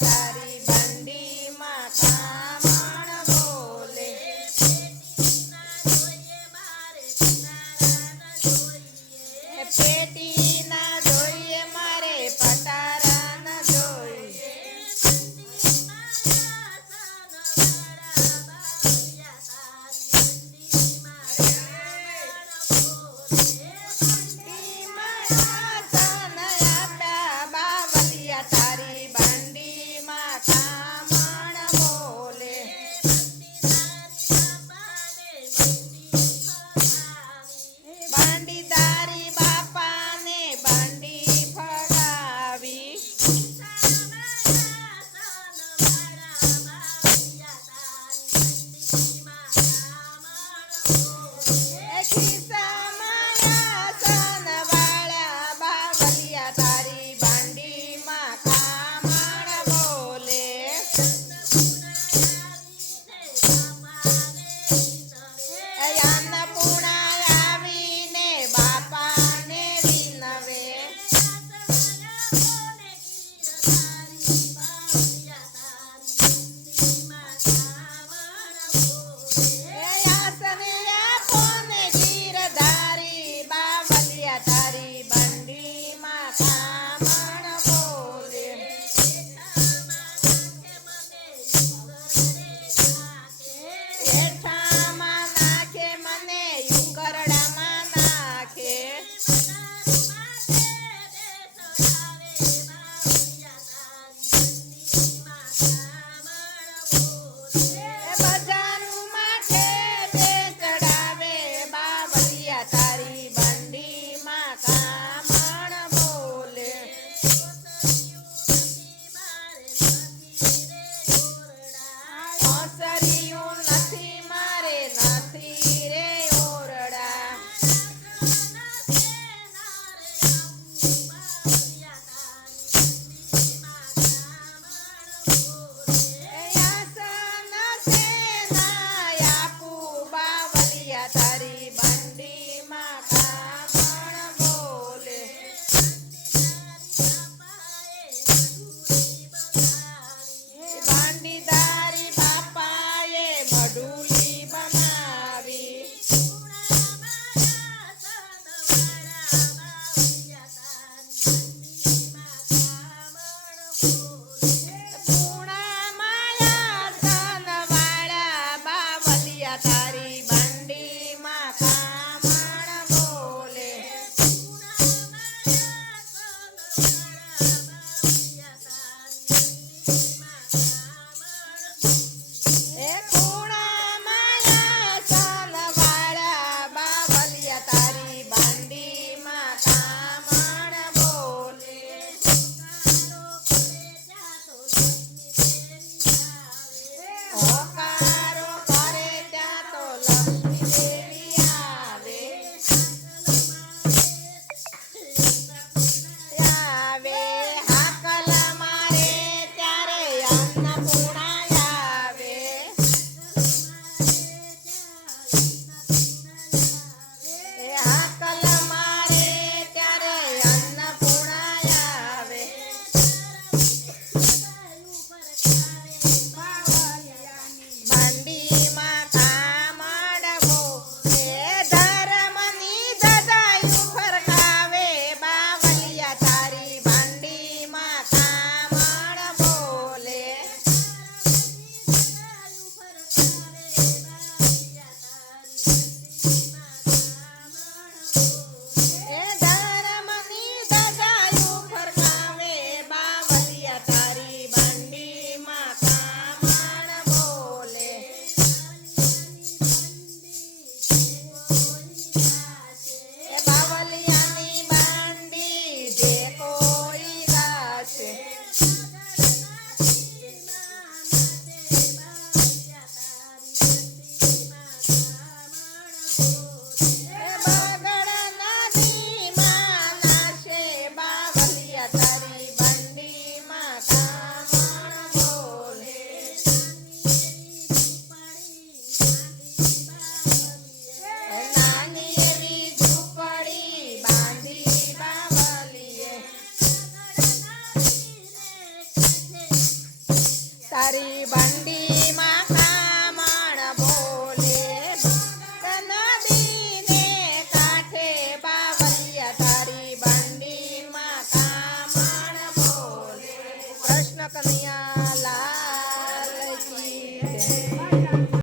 ta ta.